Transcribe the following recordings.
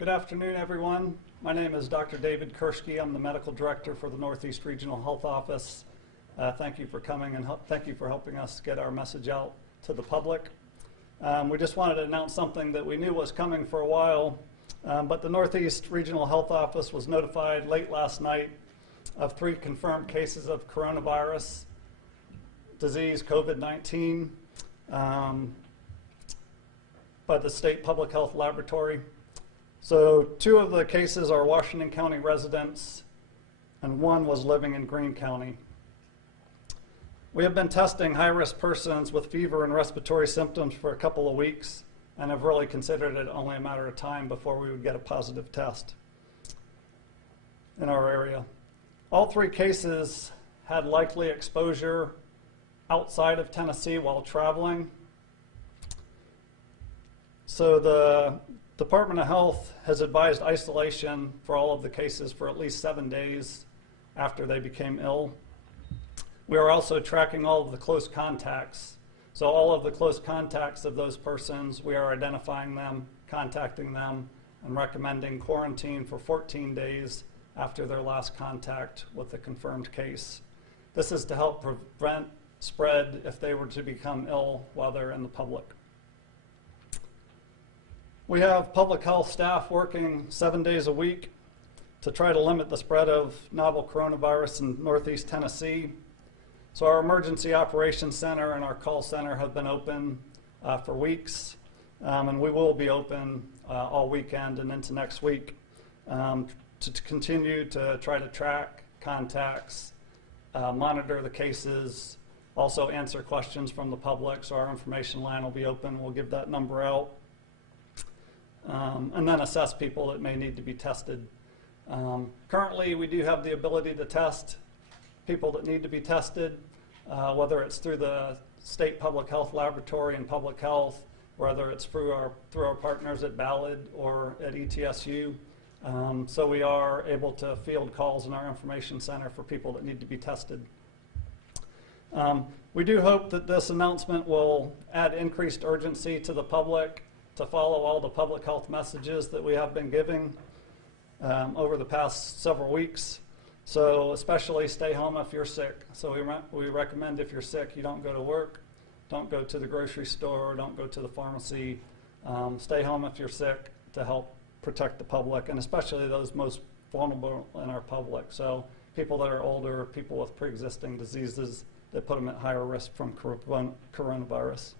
Good afternoon, everyone. My name is Dr. David Kirschke. I'm the Medical Director for the Northeast Regional Health Office. Thank you for coming and thank you for helping us get our message out to the public. We just wanted to announce something that we knew was coming for a while, but the Northeast Regional Health Office was notified late last night of 3 confirmed cases of coronavirus disease, COVID-19, by the State Public Health Laboratory. So 2 of the cases are Washington County residents, and 1 was living in Greene County. We have been testing high-risk persons with fever and respiratory symptoms for a couple of weeks and have really considered it only a matter of time before we would get a positive test in our area. All 3 cases had likely exposure outside of Tennessee while traveling. So the Department of Health has advised isolation for all of the cases for at least 7 days after they became ill. We are also tracking all of the close contacts. So all of the close contacts of those persons, we are identifying them, contacting them, and recommending quarantine for 14 days after their last contact with a confirmed case. This is to help prevent spread if they were to become ill while they're in the public. We have public health staff working 7 days a week to try to limit the spread of novel coronavirus in Northeast Tennessee. So our emergency operations center and our call center have been open for weeks, and we will be open all weekend and into next week to continue to try to track contacts, monitor the cases, also answer questions from the public. So our information line will be open. We'll give that number out. And then assess people that may need to be tested. Currently, we do have the ability to test people that need to be tested, whether it's through the State Public Health Laboratory and Public Health, whether it's through our partners at Ballad or at ETSU. So we are able to field calls in our information center for people that need to be tested. We do hope that this announcement will add increased urgency to the public to follow all the public health messages that we have been giving over the past several weeks. So especially stay home if you're sick. So we recommend if you're sick, you don't go to work, don't go to the grocery store, don't go to the pharmacy. Stay home if you're sick to help protect the public, and especially those most vulnerable in our public. So people that are older, people with pre-existing diseases that put them at higher risk from coronavirus.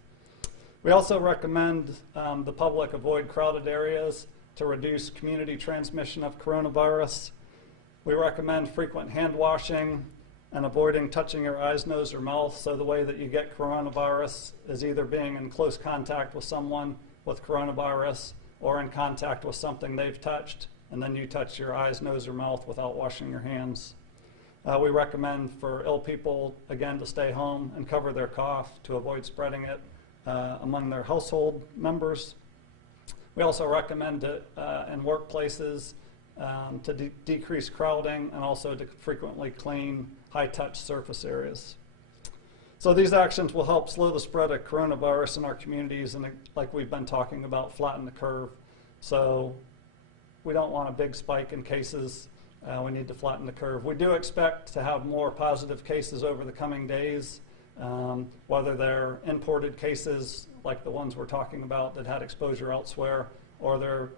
We also recommend the public avoid crowded areas to reduce community transmission of coronavirus. We recommend frequent hand washing and avoiding touching your eyes, nose, or mouth. So the way that you get coronavirus is either being in close contact with someone with coronavirus or in contact with something they've touched, and then you touch your eyes, nose, or mouth without washing your hands. We recommend for ill people, again, to stay home and cover their cough to avoid spreading it among their household members. We also recommend it in workplaces to decrease crowding and also to frequently clean high-touch surface areas. So these actions will help slow the spread of coronavirus in our communities and, like we've been talking about, flatten the curve. So we don't want a big spike in cases. We need to flatten the curve. We do expect to have more positive cases over the coming days. Whether they're imported cases like the ones we're talking about that had exposure elsewhere, or there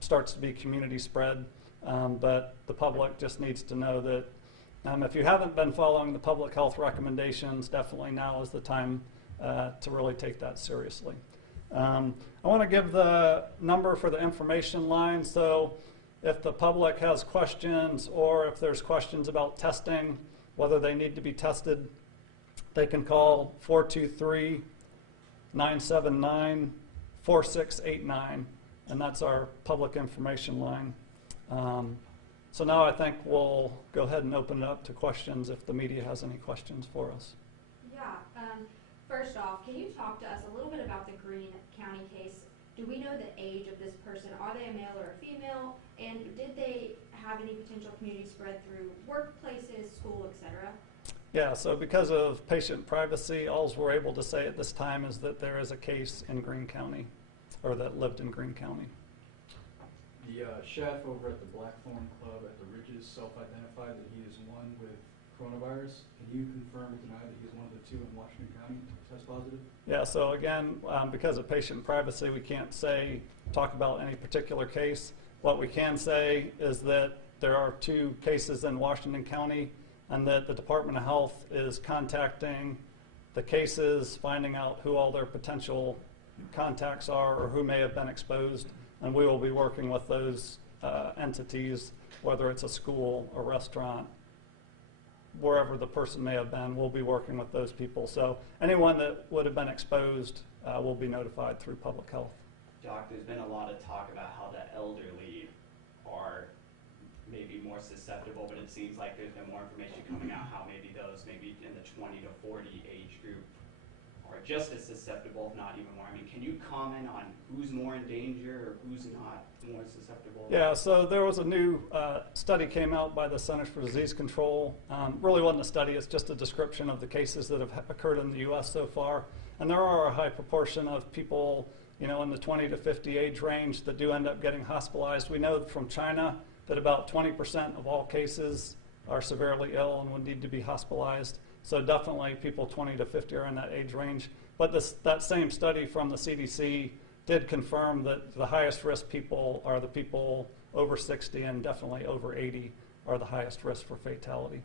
starts to be community spread. But the public just needs to know that if you haven't been following the public health recommendations, definitely now is the time to really take that seriously. I want to give the number for the information line. So if the public has questions or if there's questions about testing, whether they need to be tested, they can call 423-979-4689, and that's our public information line. So now I think we'll go ahead and open it up to questions if the media has any questions for us. Yeah. First off, can you talk to us a little bit about the Greene County case? Do we know the age of this person? Are they a male or a female? And did they have any potential community spread through workplaces, school, etc.? Yeah, so because of patient privacy, all we're able to say at this time is that there is a case in Greene County, or that lived in Greene County. The chef over at the Blackthorn Club at the Ridges self-identified that he is one with coronavirus. Can you confirm or deny that he is one of the 2 in Washington County to test positive? Yeah, so again, because of patient privacy, we can't talk about any particular case. What we can say is that there are 2 cases in Washington County, and that the Department of Health is contacting the cases, finding out who all their potential contacts are or who may have been exposed, and we will be working with those entities, whether it's a school, a restaurant, wherever the person may have been. We'll be working with those people. So anyone that would have been exposed will be notified through public health. Doc, there's been a lot of talk about how the elderly are maybe more susceptible, but it seems like there's been more information coming out how maybe those maybe in the 20 to 40 age group are just as susceptible, if not even more. I mean, can you comment on who's more in danger or who's not more susceptible? Yeah, so there was a new study came out by the Centers for Disease Control. Really wasn't a study, it's just a description of the cases that have occurred in the U.S. so far. And there are a high proportion of people, in the 20 to 50 age range that do end up getting hospitalized. We know from China that about 20% of all cases are severely ill and would need to be hospitalized. So definitely people 20 to 50 are in that age range. But that same study from the CDC did confirm that the highest risk people are the people over 60 and definitely over 80 are the highest risk for fatality.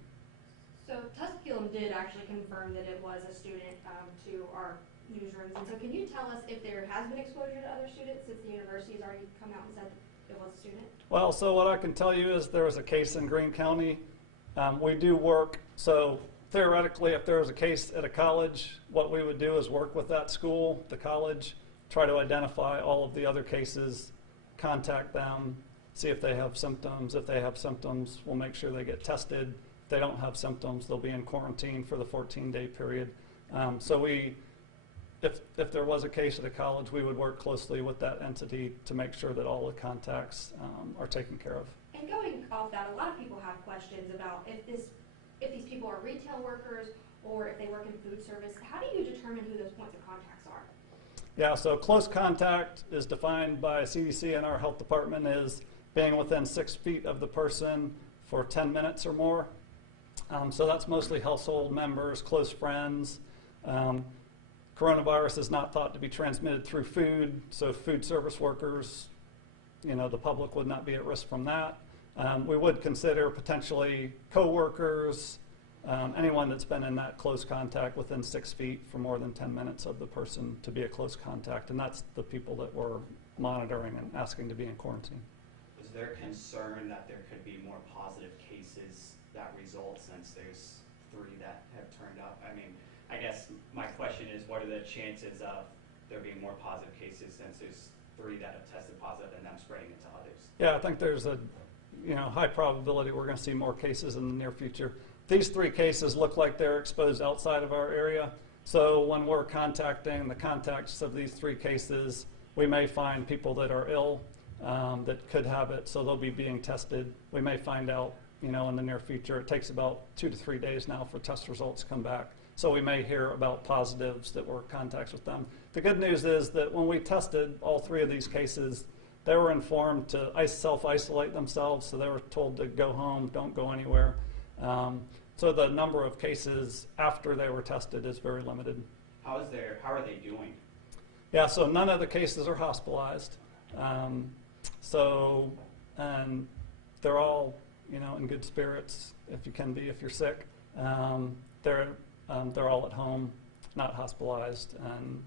So Tusculum did actually confirm that it was a student to our newsrooms. And so can you tell us if there has been exposure to other students since the university has already come out and said it was a student? Well, so what I can tell you is there was a case in Greene County. We do work, so theoretically if there was a case at a college, what we would do is work with that school, the college, try to identify all of the other cases, contact them, see if they have symptoms. If they have symptoms, we'll make sure they get tested. If they don't have symptoms, they'll be in quarantine for the 14-day period. So if there was a case at a college, we would work closely with that entity to make sure that all the contacts are taken care of. And going off that, a lot of people have questions about if these people are retail workers or if they work in food service. How do you determine who those points of contacts are? Yeah, so close contact is defined by CDC and our health department as being within 6 feet of the person for 10 minutes or more. So that's mostly household members, close friends. Coronavirus is not thought to be transmitted through food, so food service workers, the public would not be at risk from that. We would consider potentially co-workers, anyone that's been in that close contact within 6 feet for more than 10 minutes of the person to be a close contact, and that's the people that we're monitoring and asking to be in quarantine. Is there concern that there could be more positive cases that result since there's 3 that have turned up? I mean, I guess my question is, what are the chances of there being more positive cases since there's 3 that have tested positive and them spreading it to others? Yeah, I think there's a high probability we're going to see more cases in the near future. These 3 cases look like they're exposed outside of our area. So when we're contacting the contacts of these 3 cases, we may find people that are ill that could have it, so they'll be being tested. We may find out, in the near future. It takes about 2 to 3 days now for test results to come back. So we may hear about positives that were contacts with them. The good news is that when we tested all 3 of these cases, they were informed to self-isolate themselves, so they were told to go home, don't go anywhere. So the number of cases after they were tested is very limited. How are they doing? Yeah, so none of the cases are hospitalized. And they're all, in good spirits, if you can be, if you're sick. They're all at home, not hospitalized, and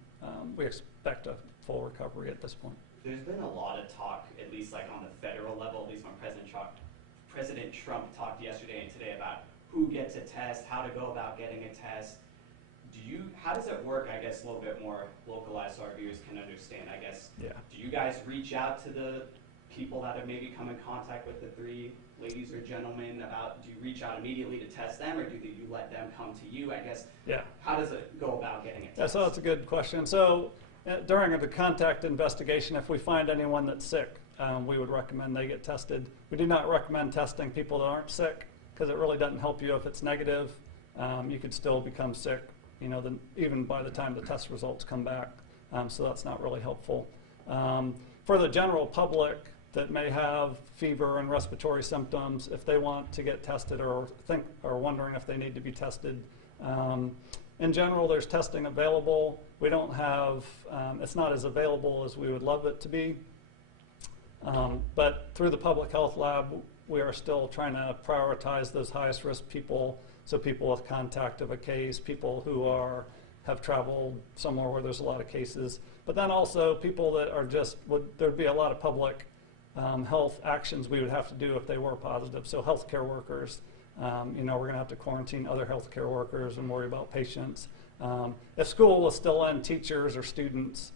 we expect a full recovery at this point. There's been a lot of talk, at least like on the federal level, at least when President Trump talked yesterday and today about who gets a test, how to go about getting a test. How does it work, I guess, a little bit more localized so our viewers can understand, I guess? Yeah. Do you guys reach out to the people that have maybe come in contact with the 3 ladies or gentlemen do you reach out immediately to test them, or do you let them come to you, I guess? Yeah. How does it go about getting a test? Yeah, so that's a good question. So during the contact investigation, if we find anyone that's sick, we would recommend they get tested. We do not recommend testing people that aren't sick because it really doesn't help you if it's negative. You could still become sick, even by the time the test results come back. So that's not really helpful. For the general public, that may have fever and respiratory symptoms, if they want to get tested or wondering if they need to be tested. In general, there's testing available. We don't have, it's not as available as we would love it to be. But through the public health lab, we are still trying to prioritize those highest risk people. So people with contact of a case, people who have traveled somewhere where there's a lot of cases. But then also people that are there'd be a lot of public health actions we would have to do if they were positive. So healthcare workers, we're going to have to quarantine other healthcare workers and worry about patients. If school was still in, teachers or students,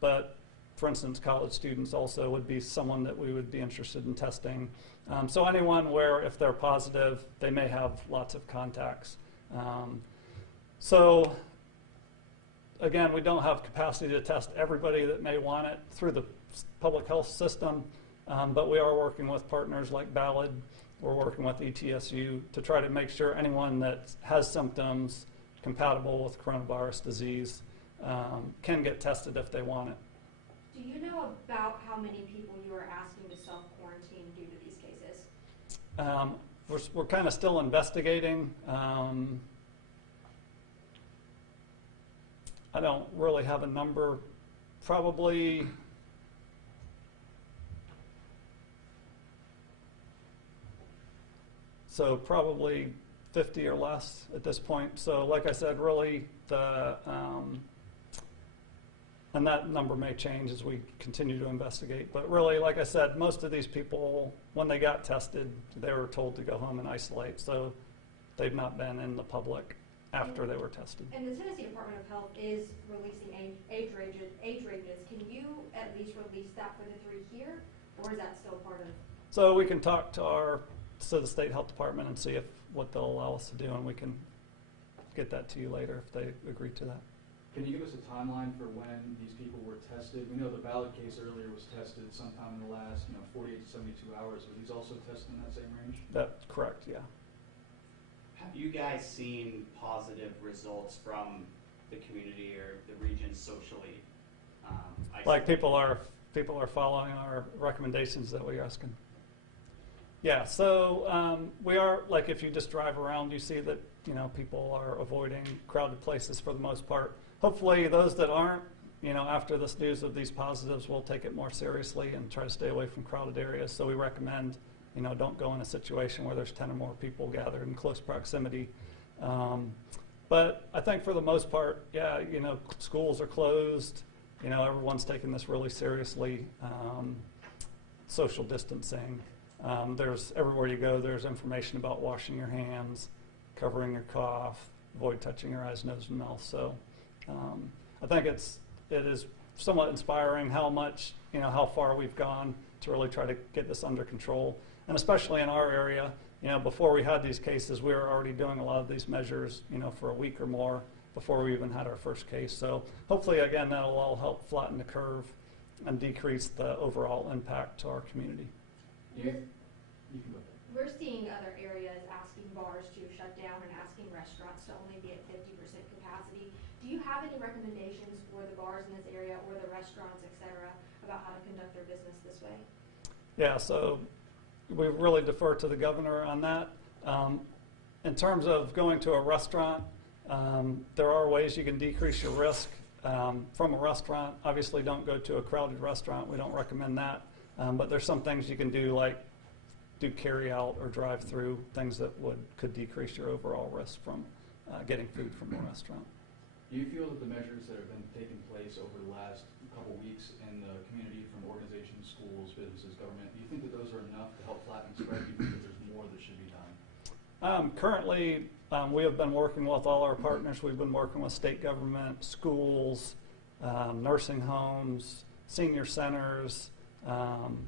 but for instance, college students also would be someone that we would be interested in testing. So anyone where if they're positive, they may have lots of contacts. So again, we don't have capacity to test everybody that may want it through the public health system, but we are working with partners like Ballad. We're working with ETSU to try to make sure anyone that has symptoms compatible with coronavirus disease can get tested if they want it. Do you know about how many people you are asking to self-quarantine due to these cases? We're kind of still investigating. I don't really have a number. Probably probably 50 or less at this point. So like I said, really and that number may change as we continue to investigate. But really, like I said, most of these people, when they got tested, they were told to go home and isolate. So they've not been in the public after they were tested. And the Tennessee Department of Health is releasing age ranges. Can you at least release that for the 3 here, or is that still part of? So we can talk to the state health department and see what they'll allow us to do, and we can get that to you later if they agree to that. Can you give us a timeline for when these people were tested? We know the Ballad case earlier was tested sometime in the last 48 to 72 hours. Were these also tested in that same range? That's correct, yeah. Have you guys seen positive results from the community or the region socially? Like people are following our recommendations that we're asking. Yeah, so we are, like if you just drive around, you see that people are avoiding crowded places for the most part. Hopefully those that aren't, after this news of these positives, will take it more seriously and try to stay away from crowded areas. So we recommend, don't go in a situation where there's 10 or more people gathered in close proximity. But I think for the most part, yeah, schools are closed. Everyone's taking this really seriously. Social distancing. There's everywhere you go, there's information about washing your hands, covering your cough, avoid touching your eyes, nose, and mouth. So I think it is somewhat inspiring how much, how far we've gone to really try to get this under control. And especially in our area, before we had these cases, we were already doing a lot of these measures, for a week or more before we even had our first case. So hopefully, again, that'll all help flatten the curve and decrease the overall impact to our community. You can go ahead. We're seeing other areas asking bars to shut down and asking restaurants to only be at 50% capacity. Do you have any recommendations for the bars in this area or the restaurants, et cetera, about how to conduct their business this way? Yeah, so we really defer to the governor on that. In terms of going to a restaurant, there are ways you can decrease your risk from a restaurant. Obviously, don't go to a crowded restaurant. We don't recommend that. But there's some things you can do, like do carry out or drive through, things that could decrease your overall risk from getting food from a restaurant. Do you feel that the measures that have been taking place over the last couple weeks in the community from organizations, schools, businesses, government, do you think that those are enough to help flatten the spread? Do you think that there's more that should be done? Currently, we have been working with all our partners. We've been working with state government, schools, nursing homes, senior centers,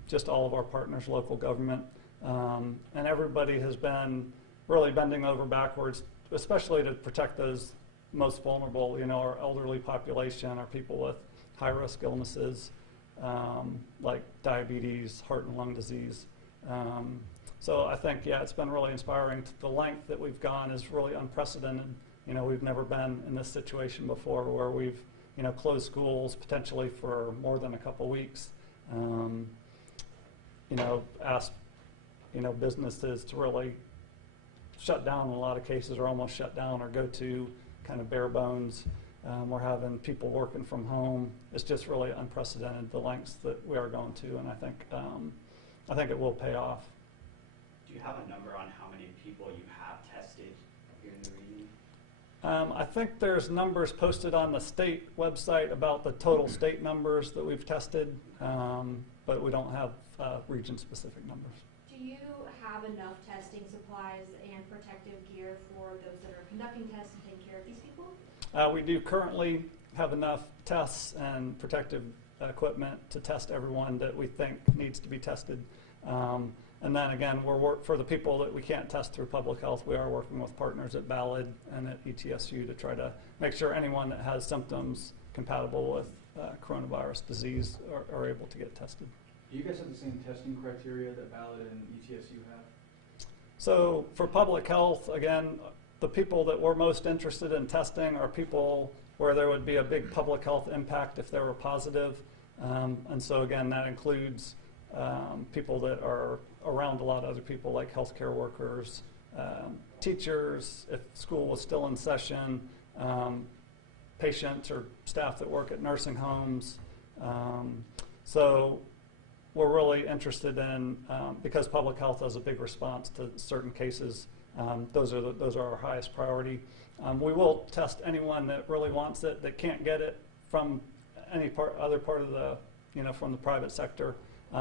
just all of our partners, local government. And everybody has been really bending over backwards, especially to protect those most vulnerable, our elderly population, our people with high-risk illnesses like diabetes, heart and lung disease. So I think, yeah, it's been really inspiring. The length that we've gone is really unprecedented. We've never been in this situation before where we've, closed schools potentially for more than a couple weeks. ask, businesses to really shut down in a lot of cases, or almost shut down, or go to kind of bare bones. We're having people working from home. It's just really unprecedented, the lengths that we are going to, and I think it will pay off. Do you have a number on how many people you have tested here in the region? I think there's numbers posted on the state website about the total state numbers that we've tested, but we don't have region-specific numbers. Do you have enough testing supplies and protective gear for those that are conducting tests and taking care of these people? We do currently have enough tests and protective equipment to test everyone that we think needs to be tested. And then again, for the people that we can't test through public health, we are working with partners at Ballad and at ETSU to try to make sure anyone that has symptoms compatible with coronavirus disease are able to get tested. Do you guys have the same testing criteria that Ballad and ETSU have? So for public health, again, the people that we're most interested in testing are people where there would be a big public health impact if they were positive. And so again, that includes people that are around a lot of other people, like healthcare workers, teachers, if school was still in session, patients or staff that work at nursing homes. So we're really interested in, because public health has a big response to certain cases, those are our highest priority. We will test anyone that really wants it, that can't get it from any other part of the, from the private sector.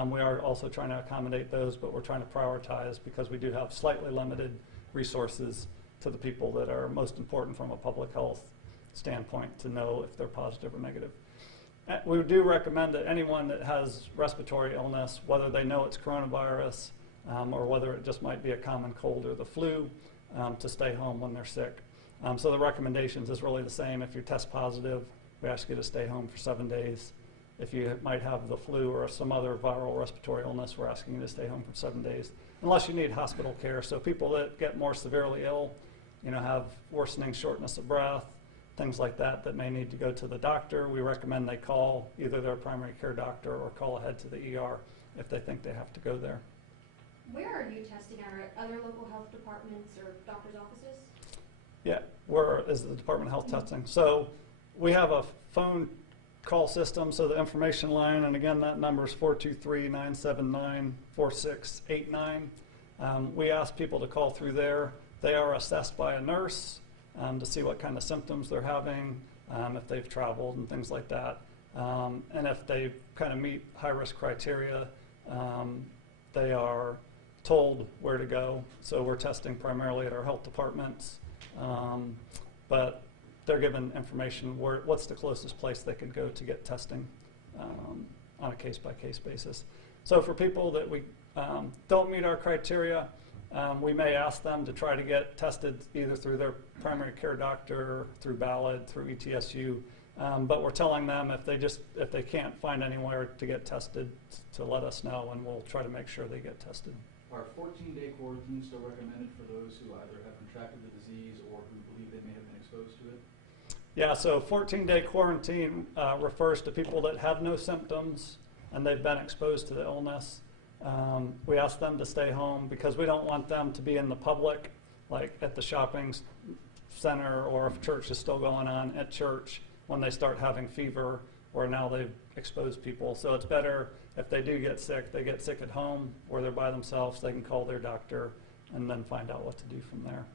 We are also trying to accommodate those, but we're trying to prioritize because we do have slightly limited resources to the people that are most important from a public health standpoint to know if they're positive or negative. We do recommend that anyone that has respiratory illness, whether they know it's coronavirus or whether it just might be a common cold or the flu, to stay home when they're sick. So the recommendations is really the same. If you test positive, we ask you to stay home for 7 days. If you might have the flu or some other viral respiratory illness, we're asking you to stay home for 7 days, unless you need hospital care. So people that get more severely ill, have worsening shortness of breath, things like that, that may need to go to the doctor, we recommend they call either their primary care doctor or call ahead to the ER if they think they have to go there. Where are you testing at? Other local health departments or doctor's offices? Yeah, where is the Department of Health testing? So we have a phone call system, so the information line, and again, that number is 423-979-4689. We ask people to call through there. They are assessed by a nurse to see what kind of symptoms they're having, if they've traveled and things like that. And if they kind of meet high-risk criteria, they are told where to go. So we're testing primarily at our health departments, but they're given information what's the closest place they could go to get testing on a case-by-case basis. So for people that we don't meet our criteria, we may ask them to try to get tested either through their primary care doctor, through Ballad, through ETSU, but we're telling them if they can't find anywhere to get tested, to let us know, and we'll try to make sure they get tested. Are 14-day quarantines still recommended for those who either have contracted the disease or who believe they may have been exposed to it? Yeah, so 14-day quarantine refers to people that have no symptoms and they've been exposed to the illness. We ask them to stay home because we don't want them to be in the public, like at the shopping center, or if church is still going on at church when they start having fever, or now they've exposed people. So it's better if they do get sick, they get sick at home or they're by themselves, they can call their doctor and then find out what to do from there.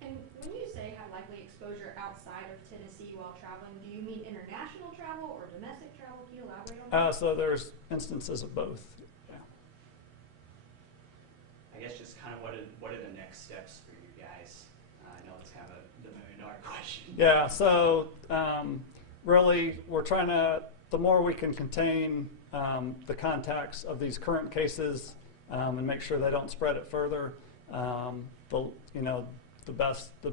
And when you say have likely exposure outside of Tennessee while traveling, do you mean international travel or domestic travel? Can you elaborate on that? So there's instances of both. Yeah. I guess just kind of what are the next steps for you guys? I know it's kind of the million-dollar question. Yeah, so really we're trying to, the more we can contain the contacts of these current cases and make sure they don't spread it further, the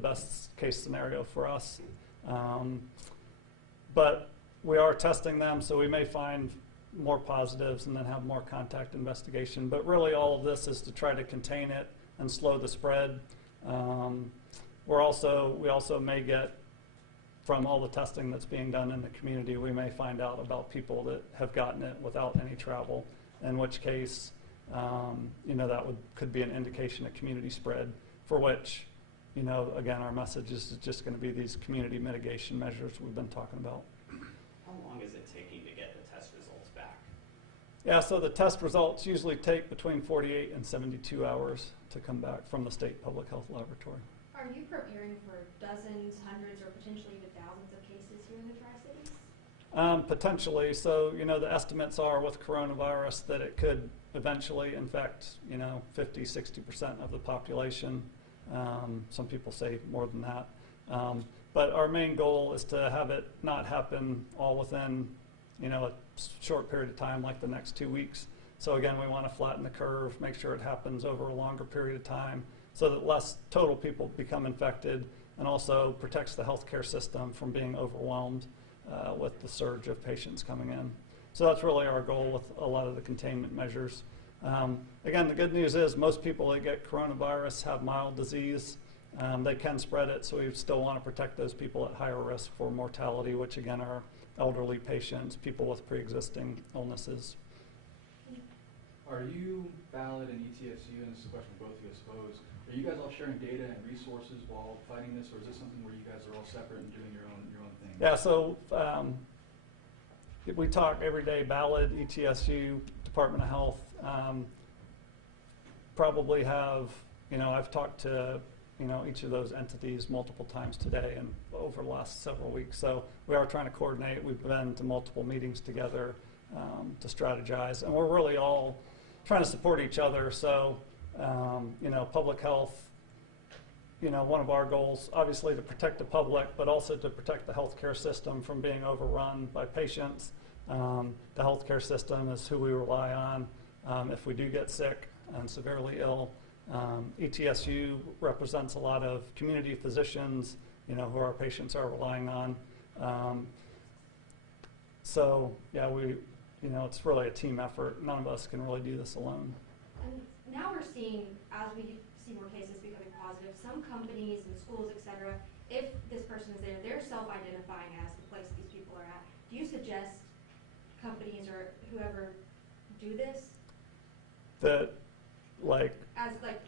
best case scenario for us. But we are testing them, so we may find more positives and then have more contact investigation. But really all of this is to try to contain it and slow the spread. We also may get, from all the testing that's being done in the community, we may find out about people that have gotten it without any travel, in which case that could be an indication of community spread, for which, again, our message is just going to be these community mitigation measures we've been talking about. How long is it taking to get the test results back? Yeah, so the test results usually take between 48 and 72 hours to come back from the state public health laboratory. Are you preparing for dozens, hundreds, or potentially even thousands of cases here in the Tri-Cities? Potentially. So, the estimates are with coronavirus that it could eventually infect, 50, 60% of the population. Some people say more than that. But our main goal is to have it not happen all within, a short period of time, like the next 2 weeks. So again, we want to flatten the curve, make sure it happens over a longer period of time so that less total people become infected, and also protects the healthcare system from being overwhelmed with the surge of patients coming in. So that's really our goal with a lot of the containment measures. Again, the good news is most people that get coronavirus have mild disease. They can spread it, so we still want to protect those people at higher risk for mortality, which again are elderly patients, people with pre-existing illnesses. Are you, Ballot and ETSU, and this is a question for both of you, I suppose, are you guys all sharing data and resources while fighting this, or is this something where you guys are all separate and doing your own thing? Yeah, so we talk every day, Ballot, ETSU, Department of Health, probably have, I've talked to, each of those entities multiple times today and over the last several weeks. So we are trying to coordinate. We've been to multiple meetings together to strategize, and we're really all trying to support each other. So, public health, one of our goals, obviously, to protect the public, but also to protect the healthcare system from being overrun by patients. The healthcare system is who we rely on if we do get sick and severely ill. ETSU represents a lot of community physicians, who our patients are relying on. So, yeah, it's really a team effort. None of us can really do this alone. And now we're seeing, as we see more cases becoming positive, some companies and schools, et cetera, if this person is there, they're self-identifying as the place these people are at. Do you suggest companies or whoever do this?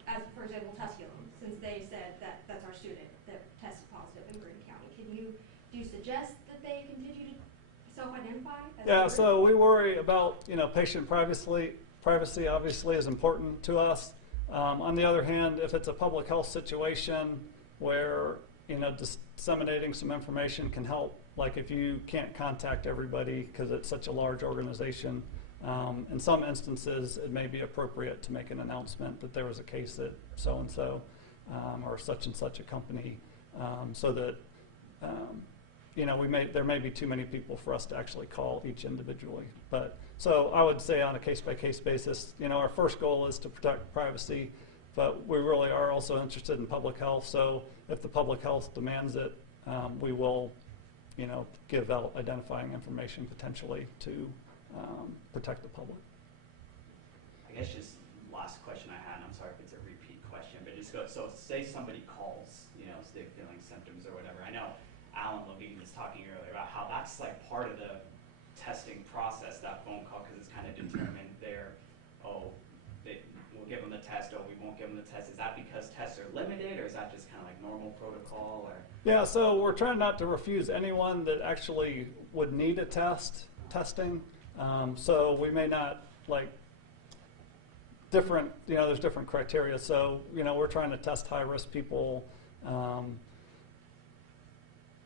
As for example, Tusculum, since they said that that's our student that tested positive in Greene County, do you suggest that they continue to self-identify? Yeah, so we worry about, patient privacy obviously is important to us. On the other hand, if it's a public health situation where, disseminating some information can help, like if you can't contact everybody because it's such a large organization, in some instances it may be appropriate to make an announcement that there was a case at so-and-so or such and such a company, so that there may be too many people for us to actually call each individually. But so I would say on a case-by-case basis, our first goal is to protect privacy, but we really are also interested in public health. So if the public health demands it, we will, give out identifying information potentially to protect the public. I guess just last question I had, and I'm sorry if it's a repeat question, but just go, so say somebody calls, so they're feeling symptoms or whatever. I know Alan Levine was talking earlier about how that's like part of the testing process, that phone call, because it's kind of determined we'll give them the test, we won't give them the test. Is that because tests are limited, or is that just kind of like normal protocol? Or? Yeah, so we're trying not to refuse anyone that actually would need a testing. So we may not there's different criteria. So, we're trying to test high-risk people.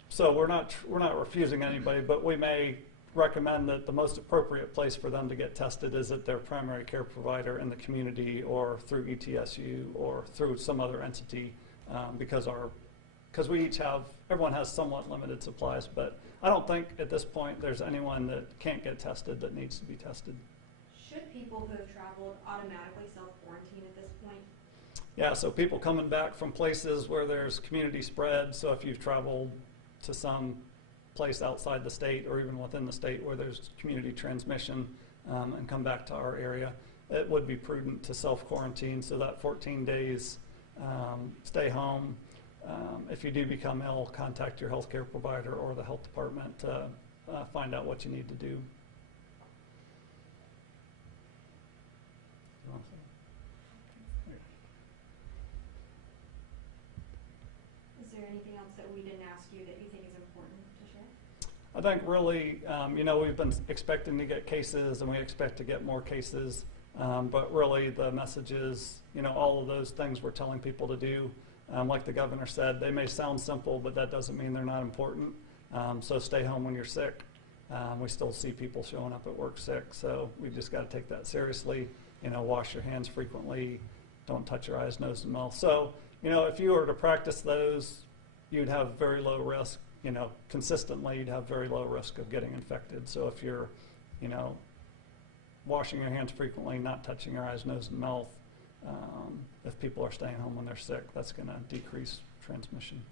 So we're not refusing anybody, but we may recommend that the most appropriate place for them to get tested is at their primary care provider in the community or through ETSU or through some other entity, because everyone has somewhat limited supplies, but I don't think at this point there's anyone that can't get tested that needs to be tested. Should people who have traveled automatically self-quarantine at this point? Yeah, so people coming back from places where there's community spread, so if you've traveled to some place outside the state or even within the state where there's community transmission and come back to our area, it would be prudent to self-quarantine, so that 14 days, stay home. If you do become ill, contact your healthcare provider or the health department to find out what you need to do. Is there anything else that we didn't ask you that you think is important to share? I think really, we've been expecting to get cases, and we expect to get more cases. But really, the message is, all of those things we're telling people to do, like the governor said, they may sound simple, but that doesn't mean they're not important. So stay home when you're sick. We still see people showing up at work sick, so we've just got to take that seriously. Wash your hands frequently. Don't touch your eyes, nose, and mouth. So, if you were to practice those, you'd have very low risk. Consistently, you'd have very low risk of getting infected. So if you're, washing your hands frequently, not touching your eyes, nose, and mouth, if people are staying home when they're sick, that's going to decrease transmission.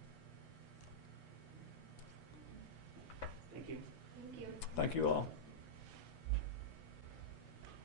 Thank you. Thank you. Thank you all.